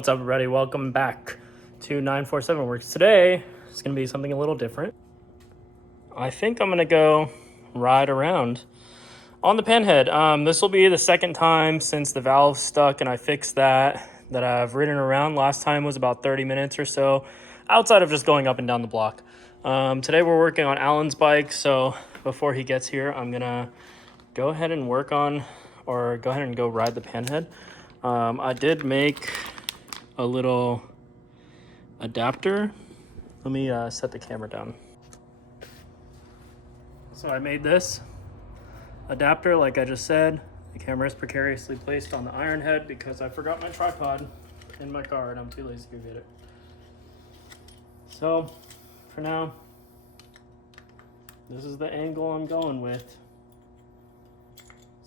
What's up, everybody? Welcome back to 947 Works. Today it's going to be something a little different. I think I'm going to go ride around on the Panhead. This will be the second time since the valve stuck and I fixed that I've ridden around. Last time was about 30 minutes or so, outside of just going up and down the block. Today we're working on Alan's bike, so before he gets here, I'm going to go ahead and go ride the Panhead. I did make a little adapter. Let me set the camera down. So I made this adapter, like I just said. The camera is precariously placed on the ironhead because I forgot my tripod in my car and I'm too lazy to get it. So for now, this is the angle I'm going with.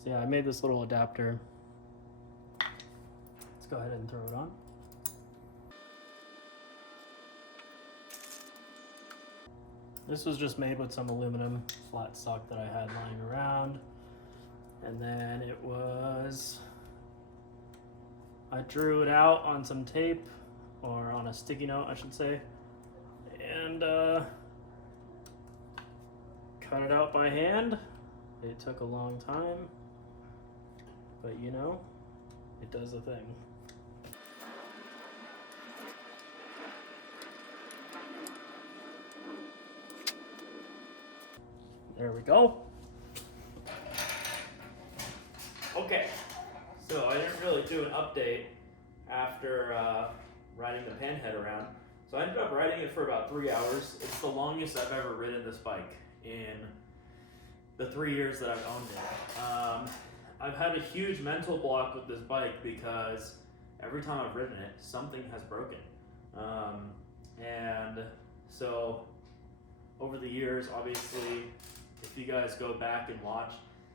So yeah, I made this little adapter. Let's go ahead and throw it on. This was just made with some aluminum flat stock that I had lying around. And then I drew it out on some tape, or on a sticky note, I should say, and cut it out by hand. It took a long time, but you know, it does the thing. There we go. Okay, so I didn't really do an update after riding the Panhead around. So I ended up riding it for about 3 hours. It's the longest I've ever ridden this bike in the 3 years that I've owned it. I've had a huge mental block with this bike because every time I've ridden it, something has broken. And so over the years, obviously, if you guys go back and watch,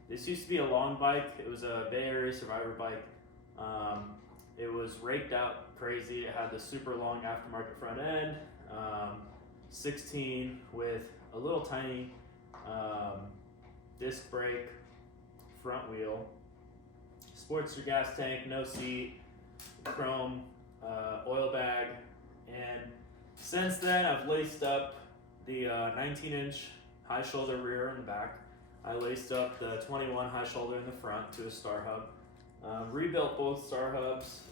this used to be a long bike. It was a Bay Area Survivor bike. It was raked out crazy. It had the super long aftermarket front end, 16 with a little tiny disc brake, front wheel, sportster gas tank, no seat, chrome oil bag, and since then I've laced up the 19-inch high shoulder rear in the back. I laced up the 21 high shoulder in the front to a star hub. Rebuilt both star hubs,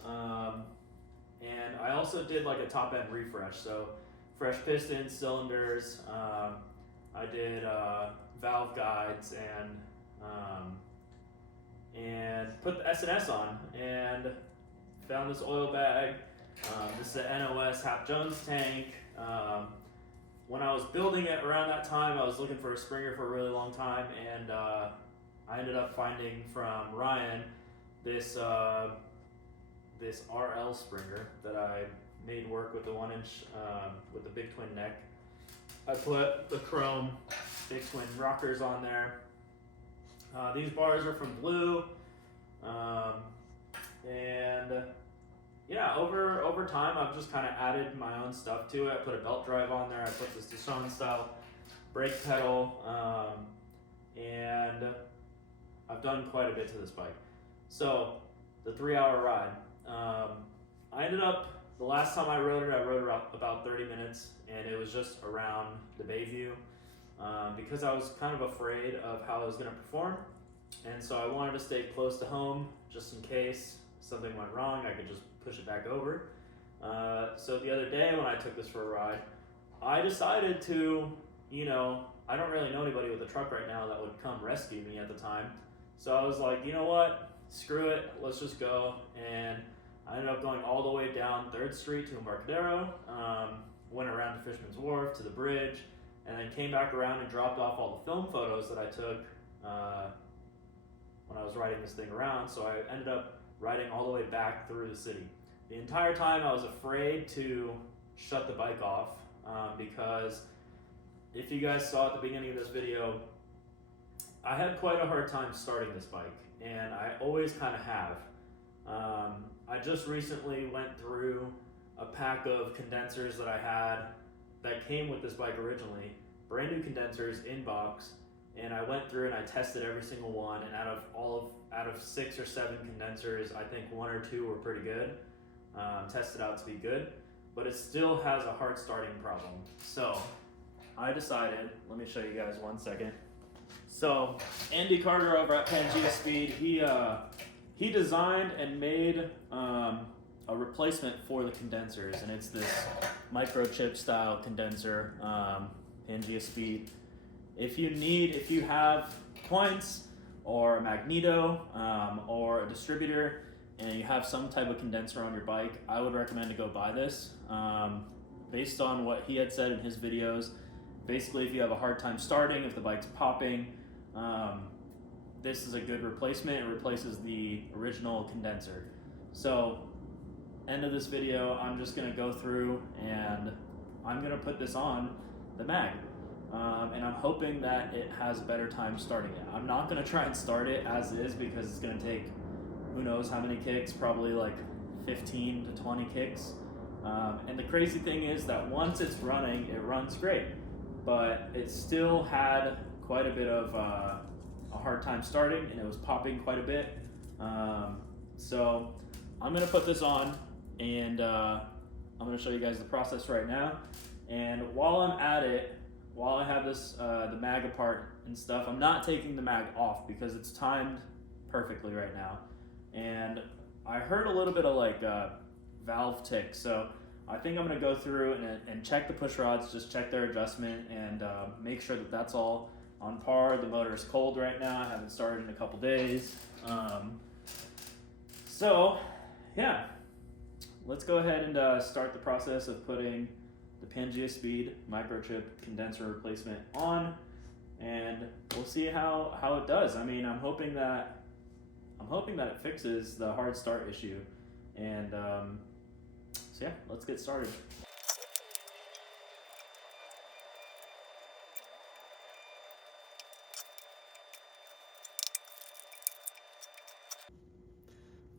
and I also did like a top end refresh. So fresh pistons, cylinders. I did valve guides and put the S&S on and found this oil bag. This is an NOS Hap Jones tank. When I was building it around that time, I was looking for a Springer for a really long time, and I ended up finding from Ryan this RL Springer that I made work with the 1-inch with the big twin neck. I put the chrome big twin rockers on there. These bars are from Blue, and yeah, over time, I've just kind of added my own stuff to it. I put a belt drive on there. I put this Dyson style brake pedal, and I've done quite a bit to this bike. So the 3-hour ride, I ended up, the last time I rode it about 30 minutes, and it was just around the Bayview, because I was kind of afraid of how I was going to perform, and so I wanted to stay close to home just in case something went wrong. I could just push it back over. So the other day when I took this for a ride, I decided to, I don't really know anybody with a truck right now that would come rescue me at the time. So I was like, you know what, screw it, let's just go. And I ended up going all the way down 3rd Street to Embarcadero, went around to Fisherman's Wharf to the bridge, and then came back around and dropped off all the film photos that I took when I was riding this thing around. So I ended up riding all the way back through the city. The entire time I was afraid to shut the bike off, because if you guys saw at the beginning of this video, I had quite a hard time starting this bike, and I always kind of have. I just recently went through a pack of condensers that I had that came with this bike originally, brand new condensers in box, and I went through and I tested every single one, and out of 6 or 7 condensers, I think 1 or 2 were pretty good. tested out to be good, but it still has a hard starting problem. So I decided, let me show you guys 1 second. So Andy Carter over at Pangea Speed, he designed and made a replacement for the condensers, and it's this microchip style condenser, Pangea Speed. If you have points or a magneto or a distributor and you have some type of condenser on your bike, I would recommend to go buy this. Based on what he had said in his videos, basically if you have a hard time starting, if the bike's popping, this is a good replacement. It replaces the original condenser. So end of this video, I'm just gonna go through and I'm gonna put this on the mag. And I'm hoping that it has a better time starting it. I'm not gonna try and start it as is because it's gonna take who knows how many kicks, probably like 15 to 20 kicks. And the crazy thing is that once it's running, it runs great, but it still had quite a bit of a hard time starting, and it was popping quite a bit. So I'm gonna put this on, and I'm gonna show you guys the process right now. And while I'm at it, while I have this the mag apart and stuff, I'm not taking the mag off because it's timed perfectly right now. And I heard a little bit of like valve tick, so I think I'm gonna go through and check the push rods, just check their adjustment, and make sure that that's all on par. The motor is cold right now. I haven't started in a couple days. So yeah, let's go ahead and start the process of putting the Pangea Speed microchip condenser replacement on, and we'll see how it does. I mean, I'm hoping that it fixes the hard start issue, and so yeah, let's get started.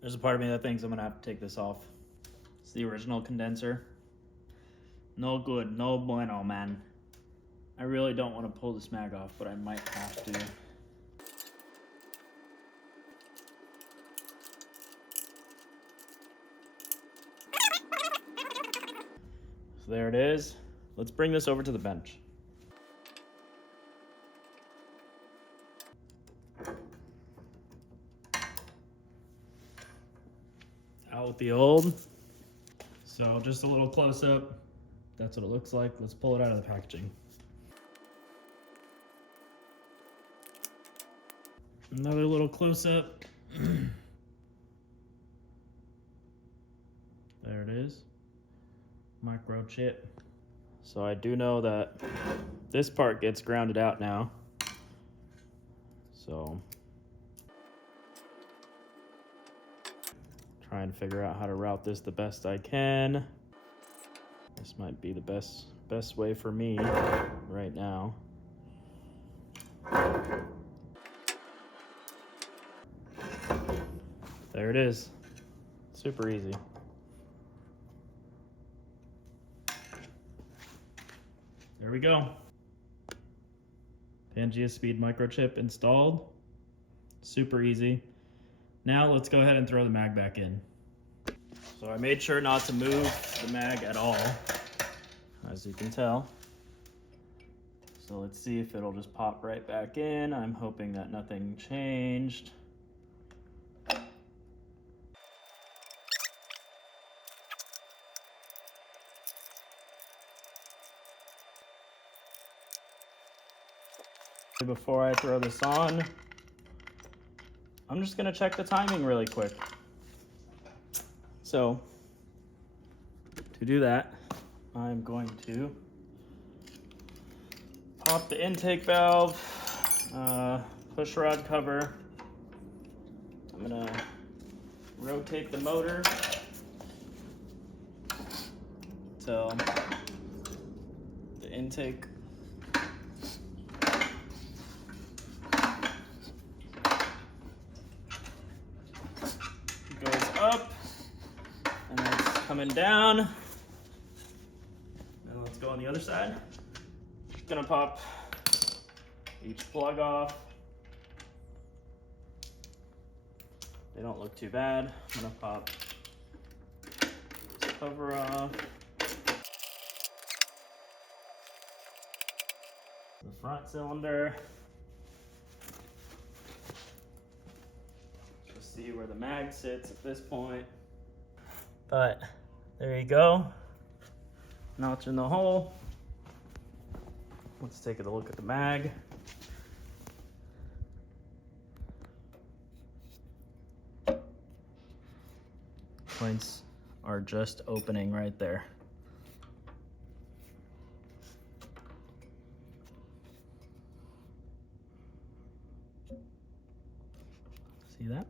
There's a part of me that thinks I'm gonna have to take this off. It's the original condenser. No good, no bueno, man. I really don't want to pull this mag off, but I might have to. So there it is. Let's bring this over to the bench. Out with the old. So just a little close up. That's what it looks like. Let's pull it out of the packaging. Another little close up. There it is. Microchip. So I do know that this part gets grounded out now. So try and figure out how to route this the best I can. This might be the best way for me right now. There it is. Super easy. There we go. Pangea Speed microchip installed. Super easy. Now let's go ahead and throw the mag back in. So I made sure not to move the mag at all, as you can tell. So let's see if it'll just pop right back in. I'm hoping that nothing changed. Before I throw this on, I'm just gonna check the timing really quick. So to do that, I'm going to pop the intake valve, push rod cover. I'm gonna rotate the motor till the intake goes up, and then it's coming down. Now let's go on the other side. Just gonna pop each plug off. They don't look too bad. I'm gonna pop Cover off. The front cylinder. Just see where the mag sits at this point. But there you go. Notch in the hole. Let's take a look at the mag. Points are just opening right there. See that?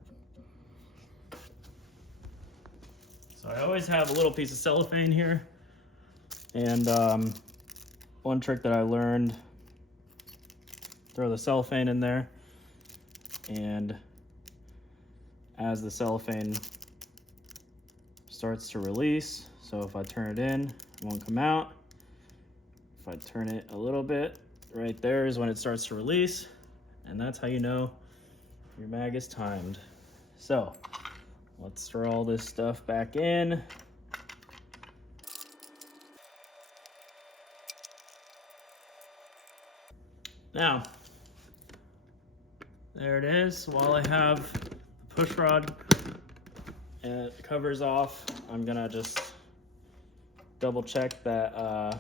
So I always have a little piece of cellophane here. And one trick that I learned, throw the cellophane in there, and as the cellophane starts to release, so if I turn it in, it won't come out. If I turn it a little bit, right there is when it starts to release, and that's how you know your mag is timed. So let's throw all this stuff back in. Now, there it is. While I have the push rod and it covers off, I'm gonna just double check that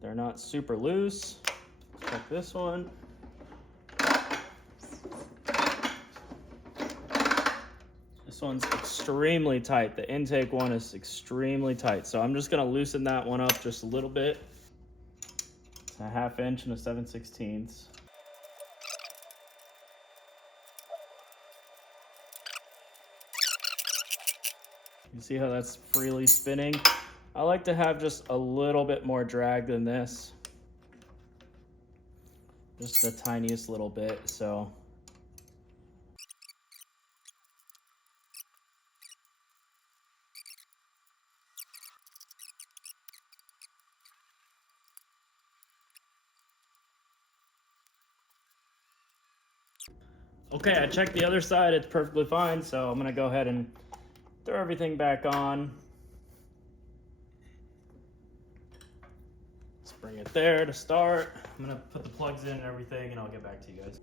they're not super loose. Check this one. This one's extremely tight. The intake one is extremely tight. So I'm just gonna loosen that one up just a little bit. It's a 1/2 inch and a 7/16. You see how that's freely spinning? I like to have just a little bit more drag than this. Just the tiniest little bit, so. Okay, I checked the other side, it's perfectly fine, so I'm gonna go ahead and throw everything back on. Let's bring it there to start. I'm gonna put the plugs in and everything, and I'll get back to you guys.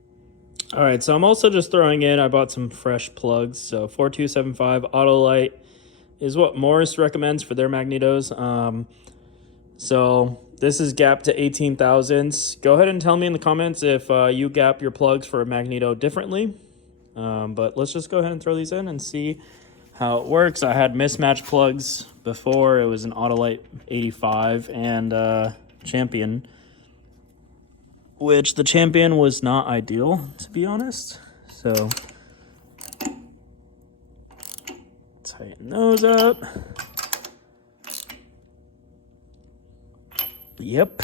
All right, so I'm also just throwing in, I bought some fresh plugs. So 4275 Autolite is what Morris recommends for their magnetos. So this is gapped to 18 thousandths. Go ahead and tell me in the comments if you gap your plugs for a magneto differently. But let's just go ahead and throw these in and see how it works. I had mismatched plugs before. It was an Autolite 85 and Champion, which the Champion was not ideal, to be honest. So tighten those up. Yep,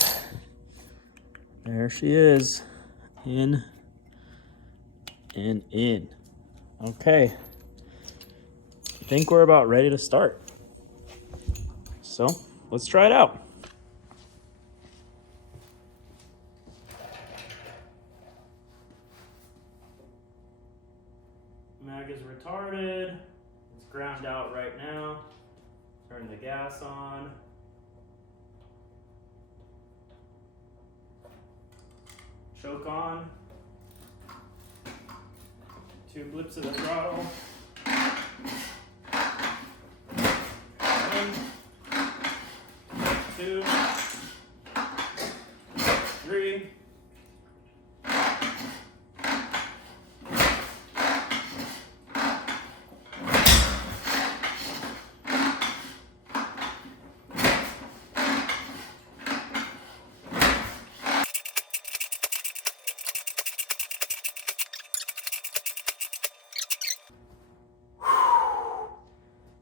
there she is, in and in. Okay, I think we're about ready to start. So let's try it out. Mag is retarded. It's ground out right now. Turn the gas on. Choke on. 2 blips of the throttle. 1, 2, 3.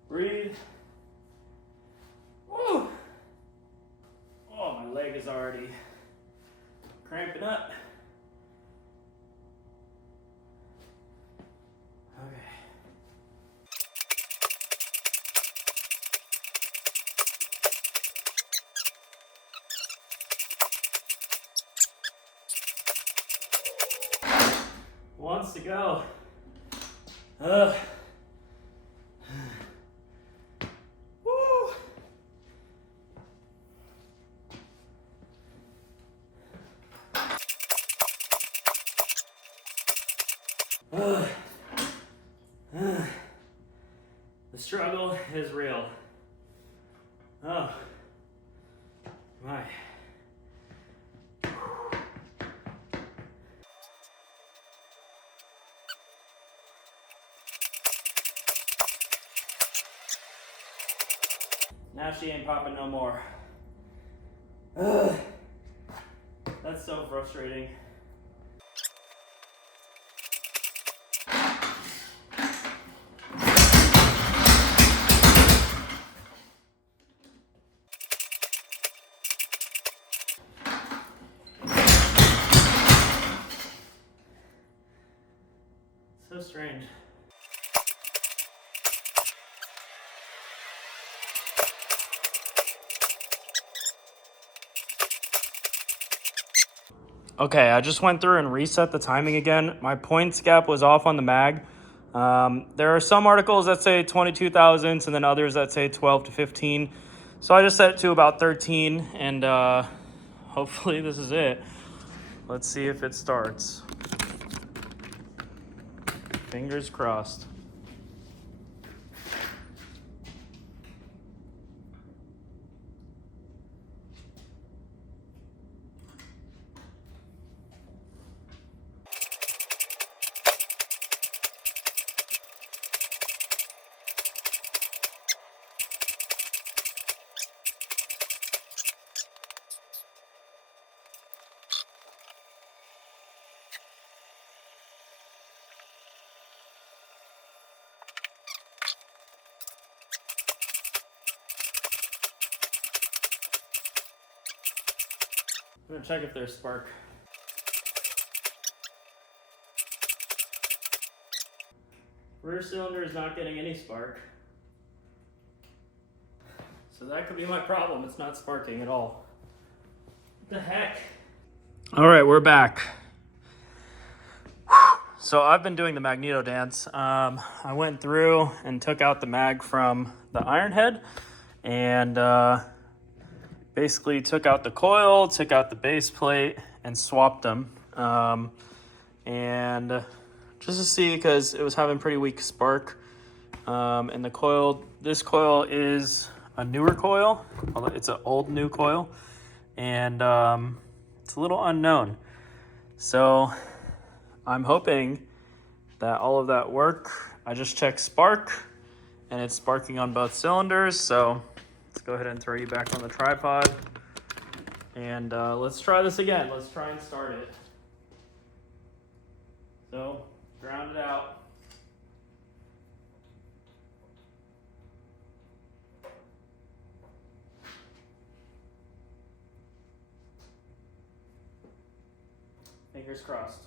Breathe. Woo! Oh, my leg is already cramping up. Okay. Wants to go. The struggle is real. Oh, my. Now she ain't popping no more. Ugh. That's so frustrating. So strange. Okay, I just went through and reset the timing again. My points gap was off on the mag. There are some articles that say 22 thousandths and then others that say 12 to 15. So I just set it to about 13 and hopefully this is it. Let's see if it starts. Fingers crossed. I'm gonna check if there's spark. Rear cylinder is not getting any spark. So that could be my problem. It's not sparking at all. What the heck? All right, we're back. So I've been doing the magneto dance. I went through and took out the mag from the ironhead and basically took out the coil, took out the base plate, and swapped them. And just to see, because it was having pretty weak spark. And the coil, this coil is a newer coil. It's an old new coil. And it's a little unknown. So I'm hoping that all of that work. I just checked spark, and it's sparking on both cylinders. So let's go ahead and throw you back on the tripod. And let's try this again. Let's try and start it. So, ground it out. Fingers crossed.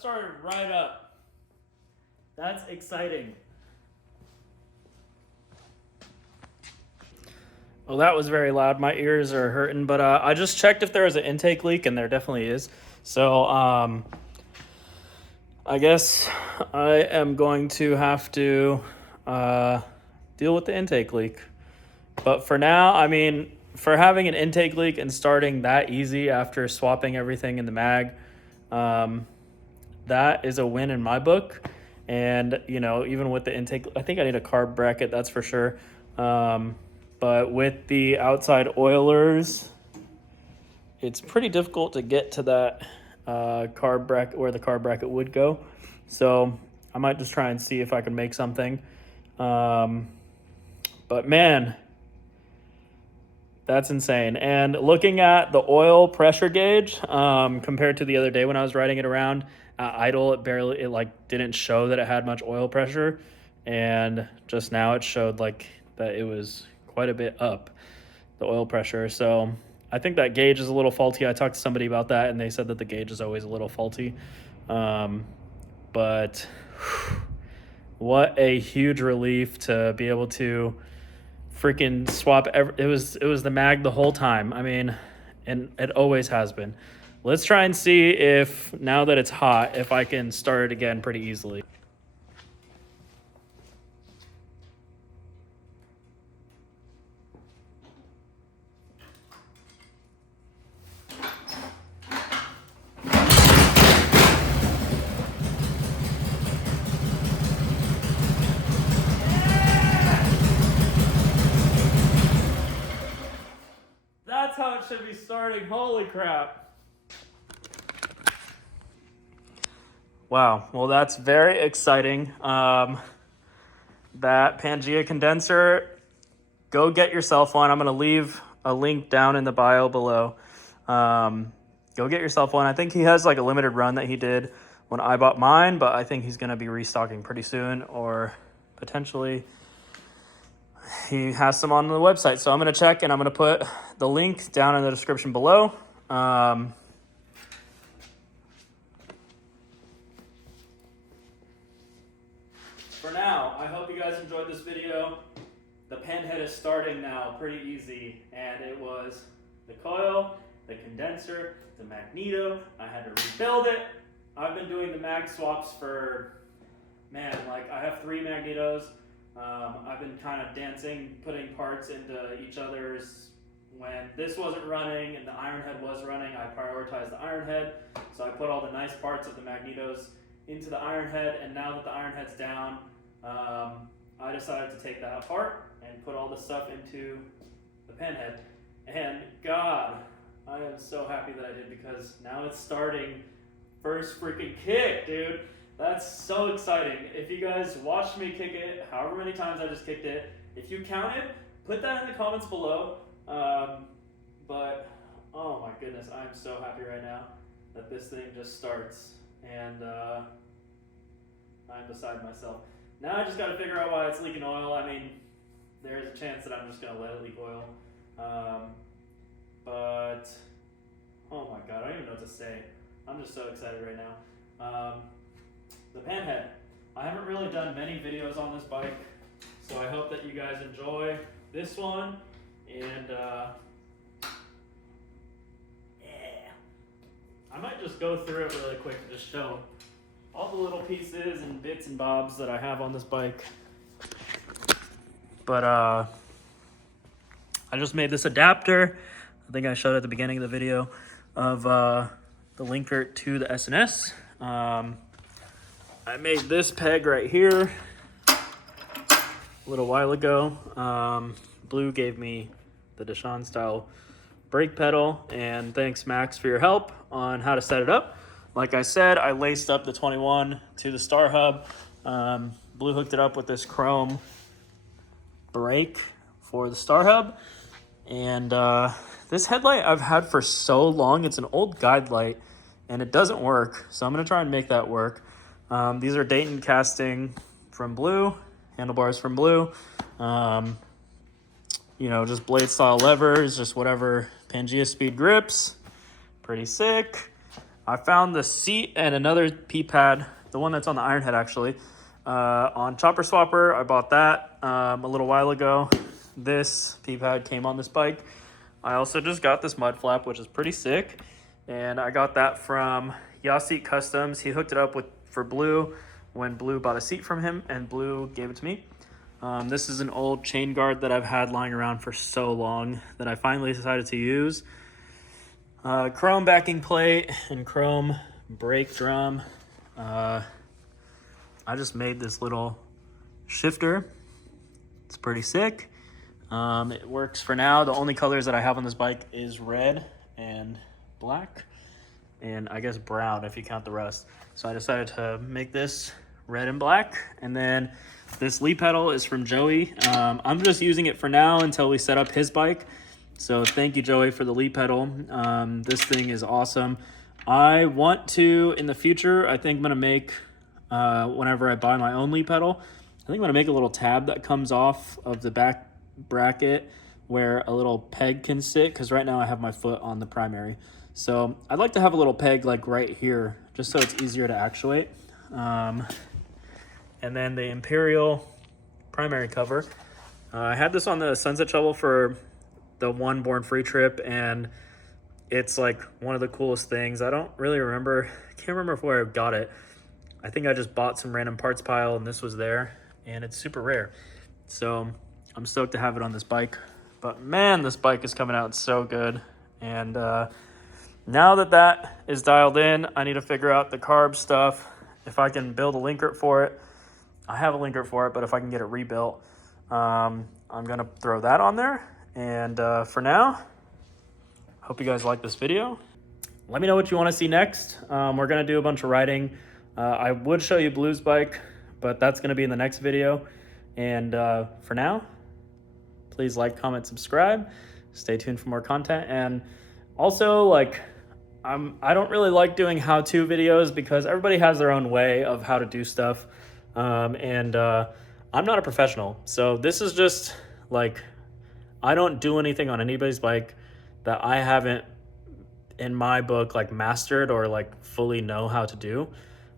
started right up. That's exciting. Well, that was very loud. My ears are hurting, but I just checked if there was an intake leak, and there definitely is. So I guess I am going to have to deal with the intake leak. But for now, I mean, for having an intake leak and starting that easy after swapping everything in the mag, that is a win in my book. And, you know, even with the intake, I think I need a carb bracket, that's for sure. But with the outside oilers, it's pretty difficult to get to that carb bracket where the carb bracket would go. So I might just try and see if I can make something. But man, that's insane. And looking at the oil pressure gauge compared to the other day when I was riding it around idle, it like didn't show that it had much oil pressure. And just now it showed like that it was quite a bit up, the oil pressure. So I think that gauge is a little faulty. I talked to somebody about that, and they said that the gauge is always a little faulty. But what a huge relief to be able to freaking swap. It was the mag the whole time. I mean, and it always has been. Let's try and see if, now that it's hot, if I can start it again pretty easily. That's how it should be starting. Holy crap. Wow, well that's very exciting. That Pangea condenser, go get yourself one. I'm going to leave a link down in the bio below. Go get yourself one. I think he has like a limited run that he did when I bought mine, but I think he's going to be restocking pretty soon, or potentially he has some on the website. So I'm going to check, and I'm going to put the link down in the description below. For now, I hope you guys enjoyed this video. The Panhead is starting now pretty easy, and it was the coil, the condenser, the magneto. I had to rebuild it. I've been doing the mag swaps for, man, like I have 3 magnetos. I've been kind of dancing, putting parts into each other's. When this wasn't running and the ironhead was running, I prioritized the ironhead. So I put all the nice parts of the magnetos into the ironhead, and now that the ironhead's down, I decided to take that apart and put all the stuff into the Panhead. And God, I am so happy that I did, because now it's starting first freaking kick, dude. That's so exciting. If you guys watched me kick it, however many times I just kicked it, if you counted, put that in the comments below. But oh my goodness, I'm so happy right now that this thing just starts, and I'm beside myself. Now I just got to figure out why it's leaking oil. I mean, there's a chance that I'm just going to let it leak oil. But oh my God, I don't even know what to say. I'm just so excited right now. The Panhead. I haven't really done many videos on this bike, so I hope that you guys enjoy this one. And yeah, I might just go through it really quick to just show all the little pieces and bits and bobs that I have on this bike. But I just made this adapter. I think I showed at the beginning of the video of the linker to the SNS. I made this peg right here a little while ago. Blue gave me the Deshaun style brake pedal, and thanks Max for your help on how to set it up. Like I said, I laced up the 21 to the star hub. Blue hooked it up with this chrome brake for the star hub. And this headlight I've had for so long. It's an old guide light, and it doesn't work. So I'm going to try and make that work. These are Dayton casting from Blue, handlebars from Blue. You know, just blade style levers, just whatever Pangea Speed grips. Pretty sick. I found the seat and another P-pad, the one that's on the Ironhead actually, on Chopper Swapper. I bought that a little while ago. This P-pad came on this bike. I also just got this mud flap, which is pretty sick. And I got that from Yaseat Customs. He hooked it up for Blue when Blue bought a seat from him, and Blue gave it to me. This is an old chain guard that I've had lying around for so long that I finally decided to use. Chrome backing plate and chrome brake drum. I just made this little shifter. It's pretty sick. It works for now. The only colors that I have on this bike is red and black, and I guess brown if you count the rust. So I decided to make this red and black. And then this lead pedal is from Joey. I'm just using it for now until we set up his bike. So thank you, Joey, for the lead pedal. This thing is awesome. I want to, in the future, I think I'm going to make, whenever I buy my own lead pedal, I think I'm going to make a little tab that comes off of the back bracket where a little peg can sit, because right now I have my foot on the primary. So I'd like to have a little peg like right here, just so it's easier to actuate. And then the Imperial primary cover. I had this on the Sunset Shovel for the one Born Free trip, and it's like one of the coolest things. I don't really remember, can't remember where I got it. I think I just bought some random parts pile and this was there, and it's super rare. So I'm stoked to have it on this bike. But man, this bike is coming out so good. And now that that is dialed in, I need to figure out the carb stuff. If I can build a linker for it. I have a linker for it, but if I can get it rebuilt, I'm gonna throw that on there. And for now, hope you guys like this video. Let me know what you want to see next. We're gonna do a bunch of riding. I would show you Blue's bike, but that's gonna be in the next video. And for now, please like, comment, subscribe. Stay tuned for more content. And also, like, I don't really like doing how-to videos because everybody has their own way of how to do stuff. And I'm not a professional. So this is just like, I don't do anything on anybody's bike that I haven't, in my book, like mastered or like fully know how to do.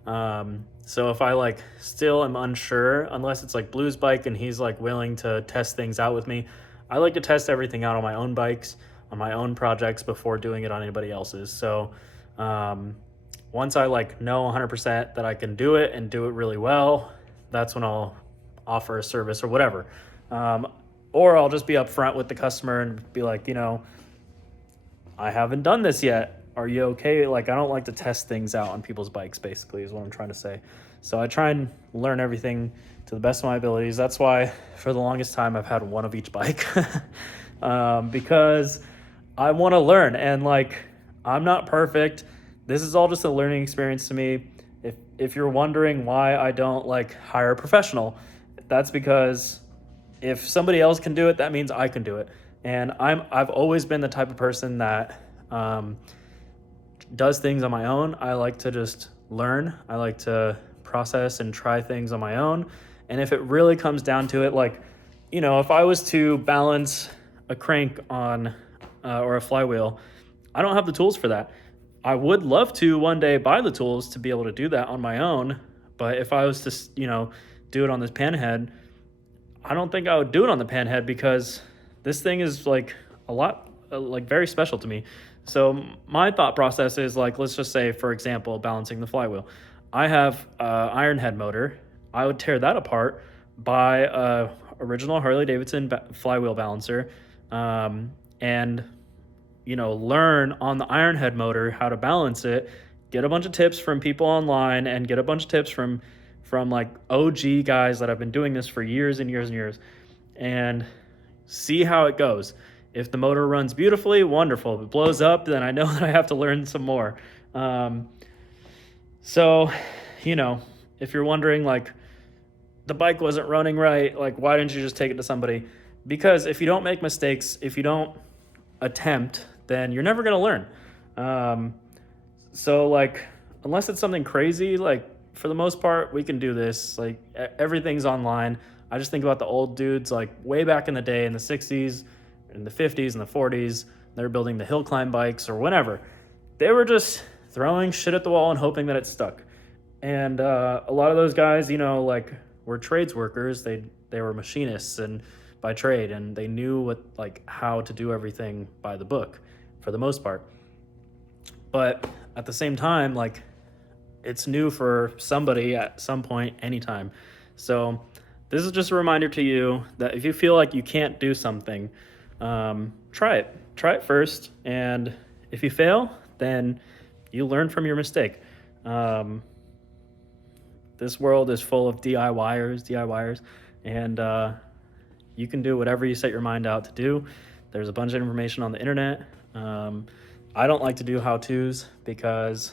So if I like still am unsure, unless it's like Blue's bike and he's like willing to test things out with me, I like to test everything out on my own bikes, on my own projects before doing it on anybody else's. So once I like know 100% that I can do it and do it really well, that's when I'll offer a service or whatever. Or I'll just be upfront with the customer and be like, you know, I haven't done this yet. Are you okay? Like, I don't like to test things out on people's bikes, basically, is what I'm trying to say. So I try and learn everything to the best of my abilities. That's why for the longest time I've had one of each bike because I want to learn. And like, I'm not perfect. This is all just a learning experience to me. If you're wondering why I don't like hire a professional, that's because if somebody else can do it, that means I can do it. And I've always been the type of person that does things on my own. I like to just learn. I like to process and try things on my own. And if it really comes down to it, like, you know, if I was to balance a crank on or a flywheel, I don't have the tools for that. I would love to one day buy the tools to be able to do that on my own. But if I was to, you know, do it on this Panhead, I don't think I would do it on the Panhead because this thing is like a lot, like very special to me. So my thought process is like, let's just say, for example, balancing the flywheel. I have ironhead motor. I would tear that apart, buy a original Harley Davidson flywheel balancer, and, you know, learn on the ironhead motor how to balance it, get a bunch of tips from people online, and get a bunch of tips from like OG guys that have been doing this for years and years and years, and see how it goes. If the motor runs beautifully, wonderful. If it blows up, then I know that I have to learn some more. So, you know, if you're wondering, like, the bike wasn't running right, like, why didn't you just take it to somebody? Because if you don't make mistakes, if you don't attempt, then you're never going to learn. So, like, unless it's something crazy, like, for the most part, we can do this. Like, everything's online. I just think about the old dudes, like, way back in the day in the 60s, in the 50s and the 40s, they were building the hill climb bikes or whatever. They were just throwing shit at the wall and hoping that it stuck. And a lot of those guys, you know, like, were trades workers. They were machinists and by trade, and they knew what, like, how to do everything by the book for the most part. But at the same time, like, it's new for somebody at some point, anytime. So this is just a reminder to you that if you feel like you can't do something, try it. Try it first, and if you fail, then you learn from your mistake. This world is full of DIYers, and you can do whatever you set your mind out to do. There's a bunch of information on the internet. I don't like to do how-tos because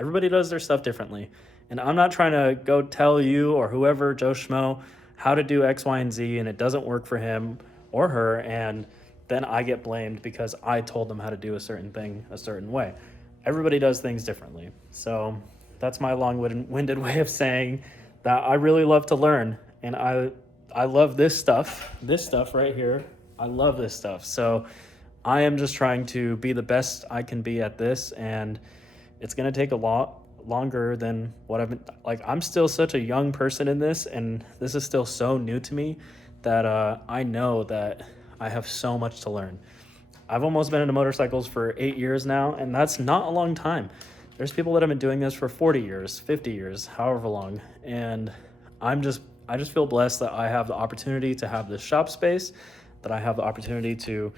everybody does their stuff differently. And I'm not trying to go tell you or whoever, Joe Schmo, how to do X, Y, and Z, and it doesn't work for him or her, and then I get blamed because I told them how to do a certain thing a certain way. Everybody does things differently. So that's my long-winded way of saying that I really love to learn, and I love this stuff right here. I love this stuff. So I am just trying to be the best I can be at this, and it's going to take a lot longer than what I've been, like, I'm still such a young person in this, and this is still so new to me that I know that I have so much to learn. I've almost been into motorcycles for 8 years now, and that's not a long time. There's people that have been doing this for 40 years, 50 years, however long, and I just feel blessed that I have the opportunity to have this shop space, that I have the opportunity to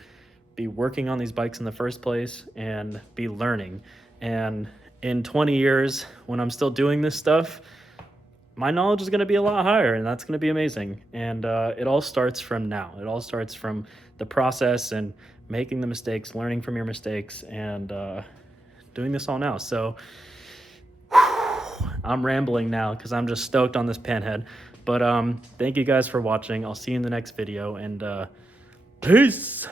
be working on these bikes in the first place and be learning. And in 20 years, when I'm still doing this stuff, my knowledge is going to be a lot higher, and that's going to be amazing. And it all starts from now. It all starts from the process and making the mistakes, learning from your mistakes, and doing this all now. So I'm rambling now because I'm just stoked on this Panhead. But thank you guys for watching. I'll see you in the next video, and peace.